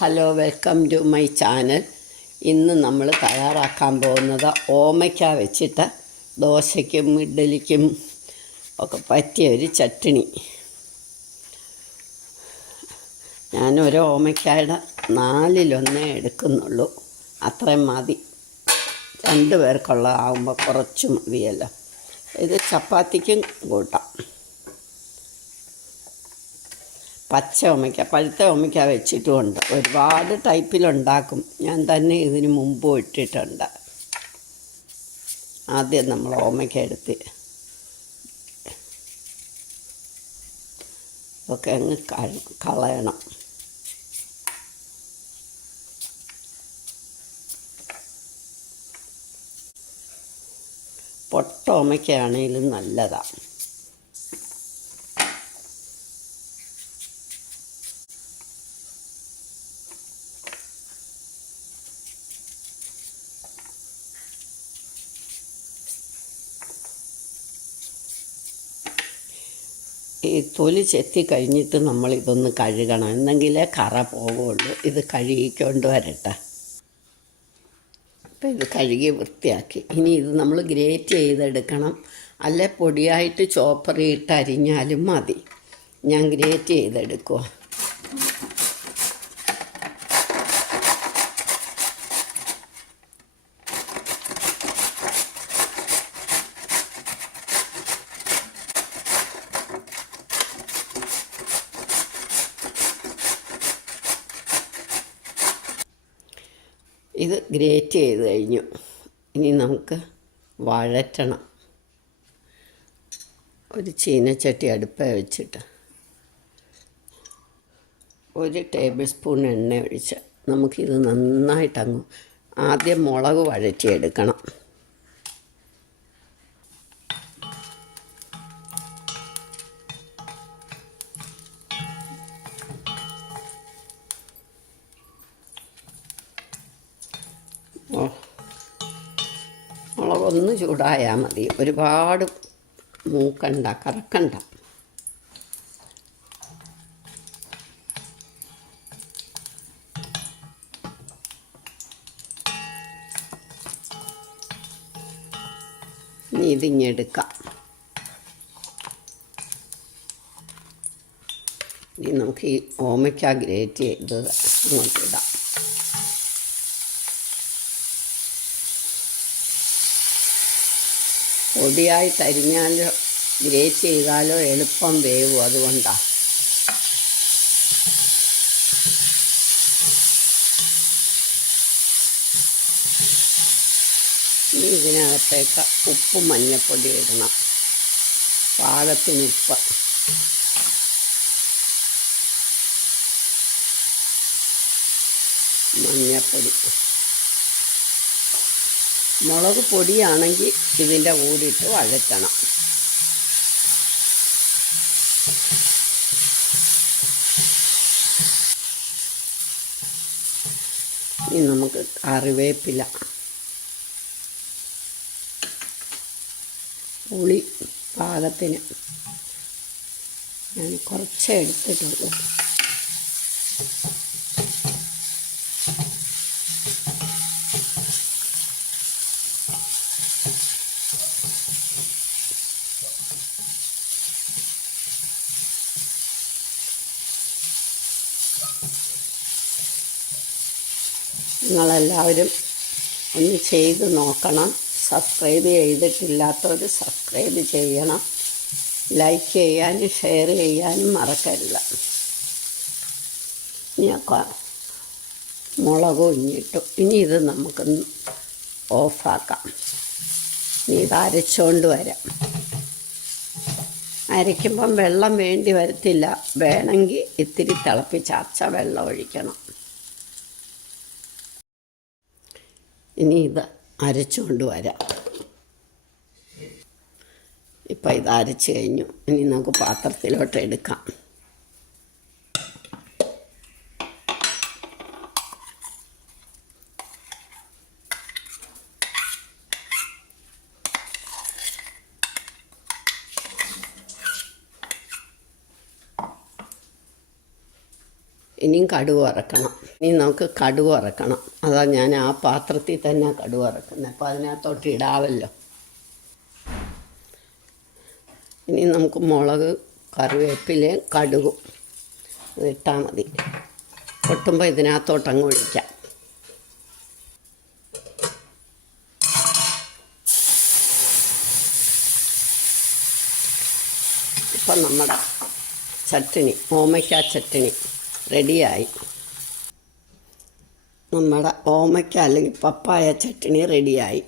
Hello, welcome to my channel. ഇന്ന് നമ്മൾ തയ്യാറാക്കാൻ പോകുന്നത് ഓമയ്ക്ക വെച്ചിട്ട് ദോശയ്ക്കും ഇഡ്ഡലിക്കും ഒക്കെ പറ്റിയ ഒരു ചട്ട്ണി. ഞാനൊരു ഓമയ്ക്കയുടെ 4/1 എടുക്കുന്നുള്ളൂ. അത്രയും മതി. 2 പേർക്കുള്ള ആകുമ്പോൾ കുറച്ച് മതിയല്ലോ. ഇത് ചപ്പാത്തിക്കും കൂട്ടാം. പച്ച ഓമയ്ക്ക, പഴുത്ത ഓമയ്ക്ക വെച്ചിട്ടുമുണ്ട്. ഒരുപാട് ടൈപ്പിലുണ്ടാക്കും. ഞാൻ തന്നെ ഇതിന് മുമ്പ് ഇട്ടിട്ടുണ്ട്. ആദ്യം നമ്മൾ ഓമയ്ക്ക എടുത്ത് ഒക്കെ അങ്ങ് കളയണം. പൊട്ട ഓമയ്ക്കയാണെങ്കിലും നല്ലതാണ്. ഈ തൊലി ചെത്തി കഴിഞ്ഞിട്ട് നമ്മളിതൊന്ന് കഴുകണം, എന്നെങ്കിലേ കറ പോവുള്ളൂ. ഇത് കഴുകിക്കൊണ്ട് വരട്ടെ. അപ്പം ഇത് കഴുകി വൃത്തിയാക്കി. ഇനി ഇത് നമ്മൾ ഗ്രേറ്റ് ചെയ്തെടുക്കണം. അല്ലെ പൊടിയായിട്ട് ചോപ്പറിയിട്ട് അരിഞ്ഞാലും മതി. ഞാൻ ഗ്രേറ്റ് ചെയ്തെടുക്കുക. ഇത് ഗ്രേറ്റ് ചെയ്ത് കഴിഞ്ഞു. ഇനി നമുക്ക് വഴറ്റണം. ഒരു ചീനച്ചട്ടി അടുപ്പിൽ വെച്ചിട്ട് 1 ടേബിൾ സ്പൂൺ എണ്ണ ഒഴിച്ച് നമുക്കിത് നന്നായിട്ടങ്ങ് ആദ്യം മുളക് വഴറ്റിയെടുക്കണം. മുളകൊന്ന് ചൂടായാൽ മതി. ഒരുപാട് മൂക്കണ്ട, കറക്കണ്ട. ഇനി ഇതിങ്ങെടുക്കാം. ഇനി നമുക്ക് ഈ ഓമയ്ക്ക ഗ്രേറ്റ് ചെയ്തത് അങ്ങോട്ടിടാം. പൊടിയായിട്ട് അരിഞ്ഞാലോ ഗ്രേറ്റ് ചെയ്താലോ എളുപ്പം വേവും. അതുകൊണ്ടാണ്. ഇനി ഇതിനകത്തേക്ക് ഉപ്പും മഞ്ഞൾപ്പൊടി ഇടണം. പാകത്തിന് ഉപ്പ്. മഞ്ഞൾപ്പൊടി. മുളക് പൊടിയാണെങ്കിൽ ഇതിൻ്റെ കൂടിയിട്ട് വഴറ്റണം. ഇനി നമുക്ക് കറിവേപ്പില, പുളി പാകത്തിന്. ഞാൻ കുറച്ചേ എടുത്തിട്ടുള്ളൂ. നിങ്ങളെല്ലാവരും ഒന്ന് ചെയ്ത് നോക്കണം. സബ്സ്ക്രൈബ് ചെയ്തിട്ടില്ലാത്തവർ സബ്സ്ക്രൈബ് ചെയ്യണം. ലൈക്ക് ചെയ്യാനും ഷെയർ ചെയ്യാനും മറക്കരുത്. ഞാൻ മുളക് ഒഴിഞ്ഞിട്ടു. ഇനി ഇത് നമുക്കൊന്ന് ഓഫാക്കാം. ഇനി ഇത് അരച്ചുകൊണ്ട് വരാം. അരയ്ക്കുമ്പം വെള്ളം വേണ്ടി വരത്തില്ല. വേണമെങ്കിൽ ഇത്തിരി തിളപ്പിച്ചരച്ച വെള്ളം ഒഴിക്കണം. ഇനി ഇത് അരച്ചുകൊണ്ട് വരാം. ഇപ്പം ഇത് അരച്ച് കഴിഞ്ഞു. ഇനി നമുക്ക് പാത്രത്തിലോട്ട് എടുക്കാം. ഇനിയും കടുക് വറക്കണം. ഇനി നമുക്ക് കടുക് വറക്കണം. അതാ ഞാൻ ആ പാത്രത്തിൽ തന്നെ കടുക് വറക്കുന്നത്. അപ്പോൾ അതിനകത്തോട്ട് ഇടാവല്ലോ. ഇനി നമുക്ക് മുളക്, കറിവേപ്പിലയും കടുകും ഇട്ടാൽ മതി. പൊട്ടുമ്പോൾ ഇതിനകത്തോട്ട് അങ്ങ് ഒഴിക്കാം. ഇപ്പം നമ്മുടെ ചട്നി, ഓമയ്ക്ക ചട്നി റെഡിയായി. നമ്മുടെ ഓമയ്ക്ക അല്ലെങ്കിൽ പപ്പായ ചട്നി റെഡിയായി.